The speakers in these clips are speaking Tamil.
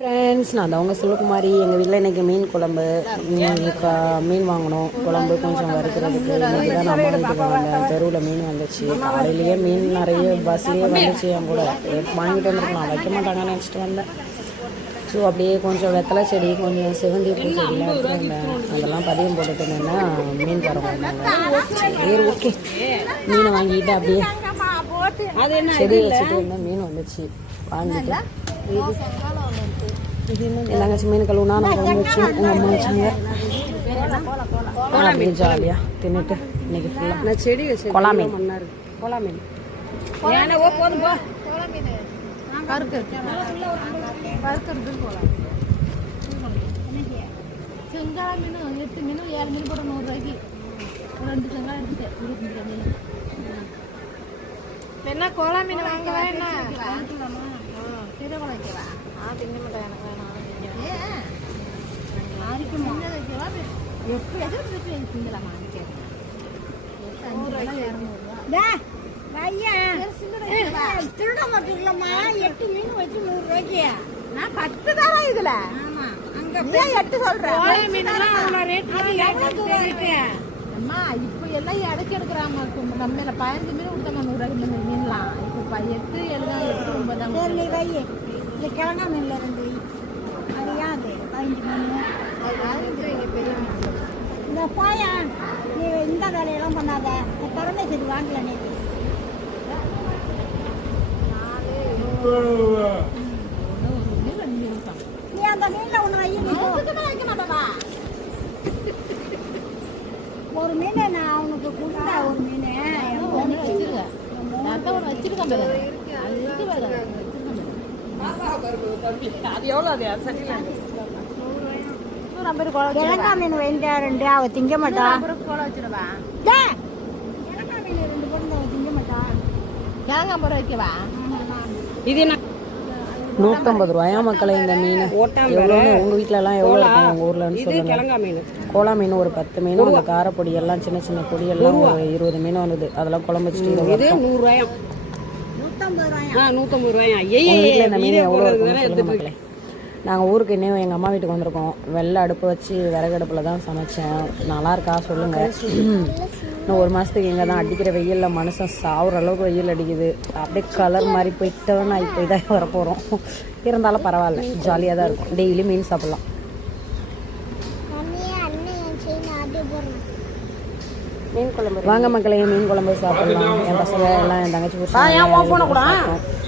ஃப்ரெண்ட்ஸ் நான் அவங்க சிவகுமாரி எங்கள் வீட்டில் இன்றைக்கி மீன் குழம்பு மீன் வாங்கினோம் குழம்பு கொஞ்சம் வறுக்கிறதுக்கு இன்றைக்கி தான் நம்ம வீட்டுக்கு வந்தேன் தெருவில் மீன் வந்துச்சு. காலையிலேயே மீன் நிறைய பஸ்லேயே வந்துச்சு என் கூட. வாங்கிட்டு வந்துருக்கலாம். வைக்க மாட்டாங்கன்னு நினச்சிட்டு வந்தேன். ஸோ அப்படியே கொஞ்சம் வெத்தலை செடி கொஞ்சம் செவந்திப்பு செடிலாம் எடுத்துட்டு வந்தேன். அதெல்லாம் பதியம் போட்டுட்டு இருந்தேன்னா மீன் தரோம் வந்தாங்க சரி ஓகே. மீனை வாங்கிட்டு அப்படியே செடி வச்சுட்டு இருந்தேன் மீன் வந்துச்சு. வாங்கிட்டு என் தங்கச்சி மீன் கழுவுனா நான் குழம்பு வச்சு உங்கள் அம்மா வச்சாங்க அப்படியே ஜாலியாக தின்னுட்டு இன்னைக்கு ஃபுல்லாக நான் செடி வச்சு கொலா மீன் கொலா மீன் ஓ போதும் போ செங்கால மீன் எட்டு மீன் ஏழு மீன் போட நூறுரூவாய்க்கு ஒரு ரெண்டு செங்காலம் எடுத்துட்டேன் இருபத்தஞ்சு மீன் என்ன கோலா மீன் வாங்கவா என்ன சீரகுளம் வைக்கவா ஆ திங்க மாட்டேன் எனக்கு வேணாம் ஏன் நாளைக்கு முன்னே வைக்கவா எப்போ எதிர்த்து வச்சு எனக்கு திங்கலாமா திருட மாட்டீங்களா எட்டு மீன் வச்சு நூறு ரூபாய்க்கு. நான் பத்து தானா இதுல? ஆமா அங்க எட்டு சொல்றேன் அம்மா இப்போ எல்லாம் இடைச்சி எடுக்கிறாங்க நம்ம இதில் பதினஞ்சு மீன் கொடுத்தாங்க நூறுரூவாய்க்கு மீன் மீன்லாம். இப்போ எட்டு எழுதா எட்டு ஒன்பதாம் கிழங்கா மீன்ல ரெண்டு வை அது ஏன் அது? பதினஞ்சு மீன். போயா நீ இந்த வேலையெல்லாம் பண்ணாத. நீ திறமை சரி வாங்கல நீ. நீ அந்த மீன்ல ஒண்ணு வை வைக்க ஒரு மீன் நான் அவனுக்கு கொடுத்தா ஒரு மீன். வச்சிருக்கேன் அது? அது எவ்வளோ அது கிழங்கா மீன் வைண்டா ரெண்டு அவ திங்க நூற்றம்பது ரூபாயா மக்களை இந்த மீன் எவ்வளோன்னு உங்கள் வீட்டிலலாம் எவ்வளோ இருக்கும் உங்கள் ஊர்லன்னு சொல்லுங்கள் கோலா மீன் ஒரு பத்து மீன் அந்த காரப்பொடி எல்லாம் சின்ன சின்ன பொடி எல்லாம் ஒரு இருபது மீன் வந்தது அதெல்லாம் குழம்பு வச்சுட்டு. நூறுரூவாயாம் நூத்தம்பது ரூபாயா நூற்றம்பது ரூபாயா இந்த மீன் எவ்வளோ மக்களே நாங்கள் ஊருக்கு இன்னும் எங்கள் அம்மா வீட்டுக்கு வந்திருக்கோம். வெள்ளை அடுப்பு வச்சு விறகு அடுப்பில் தான் சமைச்சேன். நல்லா இருக்கா? சொல்லுங்கள் இன்னும் ஒரு மாதத்துக்கு இங்கே தான் அடிக்கிற வெயிலில் மனுஷன் சாவுற அளவுக்கு வெயில் அடிக்குது. அப்படியே கலர் மாதிரி போய் டேர்ன் ஆகி போய் தான் வர போகிறோம் இருந்தாலும் பரவாயில்ல. ஜாலியாக தான் இருக்கும். டெய்லி மீன் சாப்பிட்லாம். மீன் குழம்பு வாங்க மக்களே மீன் குழம்பு சாப்பிடலாம். என் பசங்க எல்லாம் என் தங்கச்சி.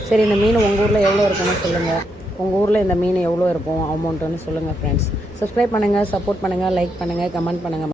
சரி இந்த மீன் உங்கள் ஊரில் எவ்வளோ இருக்குன்னு சொல்லுங்கள் உங்கள் ஊரில் இந்த மீன் எவ்வளோ இருக்கும்? அமௌண்ட்டுன்னு சொல்லுங்கள் ஃப்ரெண்ட்ஸ் சப்ஸ்கிரைப் பண்ணுங்கள் சப்போர்ட் பண்ணுங்கள் லைக் பண்ணுங்கள் கமெண்ட் பண்ணுங்கள்